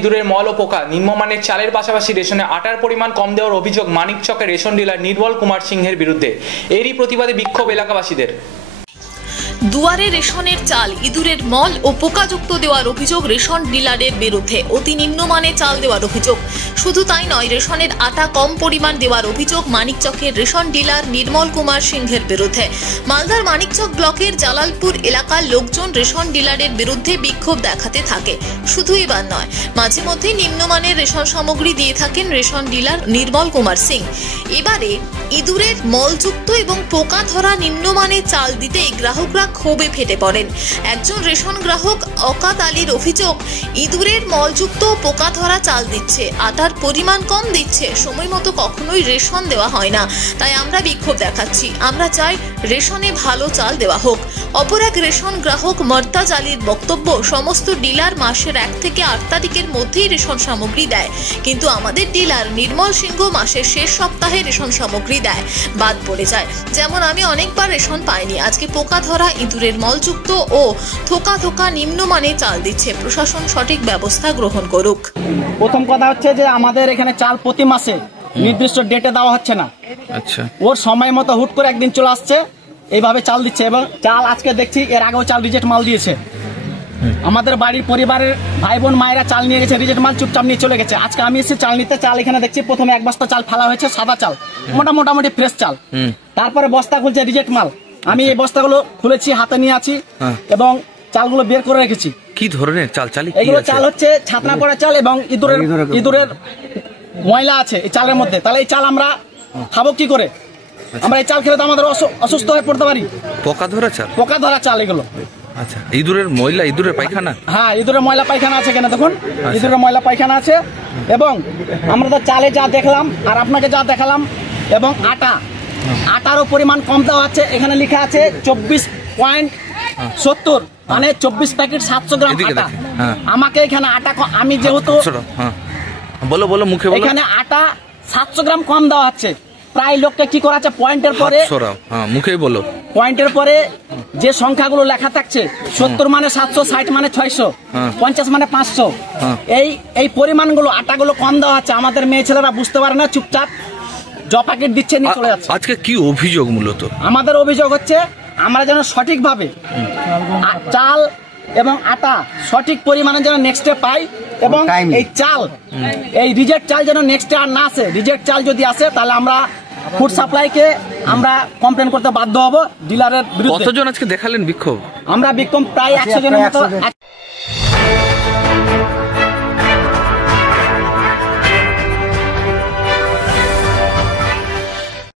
ইঁদুরের মল ও পোকা, নিম্নমানের চালের পাশাপাশি রেশনে আটার পরিমাণ কম দেওয়ার অভিযোগ মানিকচকের রেশন ডিলার নির্মল কুমার সিংহের বিরুদ্ধে। এরই প্রতিবাদে বিক্ষোভ এলাকাবাসীদের। দুয়ারে রেশনের চাল ইঁদুরের মল ও পোকাযুক্ত দেওয়ার অভিযোগ রেশন ডিলারের বিরুদ্ধে। অতি নিম্নমানের চাল দেওয়ার অভিযোগ। শুধু তাই নয়, রেশনের আটা কম পরিমাণ দেওয়ার অভিযোগ মানিকচকের রেশন ডিলার নির্মল কুমার সিংহের বিরুদ্ধে। মালদার মানিকচক ব্লকের জালালপুর এলাকার লোকজন রেশন ডিলারের বিরুদ্ধে বিক্ষোভ দেখাতে থাকে। শুধু এবার নয়, মাঝে মধ্যে নিম্নমানের রেশন সামগ্রী দিয়ে থাকেন রেশন ডিলার নির্মল কুমার সিং। এবারে ইঁদুরের মলযুক্ত এবং পোকা ধরা নিম্নমানের চাল দিতেই গ্রাহকরা ক্ষোভে ফেটে পড়েন। একজন রেশন গ্রাহক অকাত আলীর অভিযোগ, ইঁদুরের মলযুক্ত পোকা ধরা চাল দিচ্ছে, আটার পরিমাণ কম দিচ্ছে, সময় মতো কখনোই রেশন দেওয়া হয় না। তাই আমরা বিক্ষোভ দেখাচ্ছি। আমরা চাই রেশনে ভালো চাল দেওয়া হোক। অপর এক রেশন গ্রাহক মর্তাজ আলীর বক্তব্য, সমস্ত ডিলার মাসের 1 থেকে 8 তারিখের মধ্যেই রেশন সামগ্রী দেয়, কিন্তু আমাদের ডিলার নির্মল সিংহ মাসের শেষ সপ্তাহে রেশন সামগ্রী দেয়, বাদ পড়ে যায়। যেমন আমি অনেকবার রেশন পাইনি। আজকে পোকা ধরা ইঁদুরের মলযুক্ত ও থোকা থোকা নিম্নমানের চাল দিচ্ছে। প্রশাসন সঠিক ব্যবস্থা গ্রহণ করুক। প্রথম কথা হচ্ছে যে আমাদের এখানে চাল প্রতি মাসে নির্দিষ্ট ডেটে দেওয়া হচ্ছে না। আচ্ছা, ওর সময় মতো হুট করে একদিন চলে আসছে, এইভাবে চাল দিচ্ছে। এবং চাল আজকে দেখছি, এর আগেও চাল রিজেক্ট মাল দিয়েছে। আমাদের বাড়ির পরিবারের ভাই বোন মায়েরা চাল নিয়ে গেছে, রিজেক্ট মাল চুপচাপ নিয়ে চলে গেছে। আজকে আমি এসে চাল নিতে, চাল এখানে দেখছি প্রথমে 1 বস্তা চাল ফেলা হয়েছে, সাদা চাল, মোটামুটি ফ্রেশ চাল। তারপরে বস্তা খুলছে রিজেক্ট মাল। আমি এই বস্তাগুলো খুলেছি, হাতে নিয়ে আছি এবং চালগুলো বের করে রেখেছি। কি ধরনের চাল? এগুলো চাল হচ্ছে ছাতনা পড়া চাল এবং ইঁদুরের ময়লা আছে এই চালের মধ্যে। তাহলে এই চাল আমরা খাবো কি করে? আমরা এই চাল খেলে তো আমাদের অসুস্থ হয়ে পড়তে পারি। পোকা ধরা চাল এগুলো। আচ্ছা, ইঁদুরের ময়লা, ইঁদুরের পায়খানা? হ্যাঁ, ইঁদুরের ময়লা পায়খানা আছে। কেন দেখুন, ইঁদুরের ময়লা পায়খানা আছে। এবং আমরা তো চালে যা দেখলাম আর আপনাকে যা দেখালাম, এবং আটারও পরিমাণ কম দেওয়া আছে। এখানে লেখা আছে 24.70, মানে 24 প্যাকেট 700 গ্রাম আটা। আমাকে এখানে আটা, আমি যেহেতু বলো মুখে বলো, এখানে আটা 700 গ্রাম কম দেওয়া হচ্ছে। প্রায় লোকটা কি করা আছে, পয়েন্টের পরে মুখেই বলো, পয়েন্টের পরে যে সংখ্যাগুলো লেখা থাকছে, 70 মানে 700, 60 মানে 600, 50 মানে 500, এই পরিমাণগুলো আটাগুলো কম দেওয়া হচ্ছে। আমাদের মেয়ে ছেলেরা বুঝতে পারে না, চুপচাপ জ প্যাকেট দিচ্ছে, নিয়ে চলে যাচ্ছে। আজকে কি অভিযোগ? মূলত আমাদের অভিযোগ হচ্ছে আমরা যেন সঠিকভাবে চাল এবং আটা সঠিক পরিমাণে যেন নেক্সটে পাই, এবং এই চাল, এই রিজেক্ট চাল যেন নেক্সটে আর না আসে। রিজেক্ট চাল যদি আসে তাহলে আমরা ফুড সাপ্লাইকে আমরা কমপ্লেন করতে বাধ্য হব ডিলারের বিরুদ্ধে। কতজন আজকে দেখালেন বিক্ষোভ? আমরা বিক্ষোভ প্রায় 100 জনের মতো।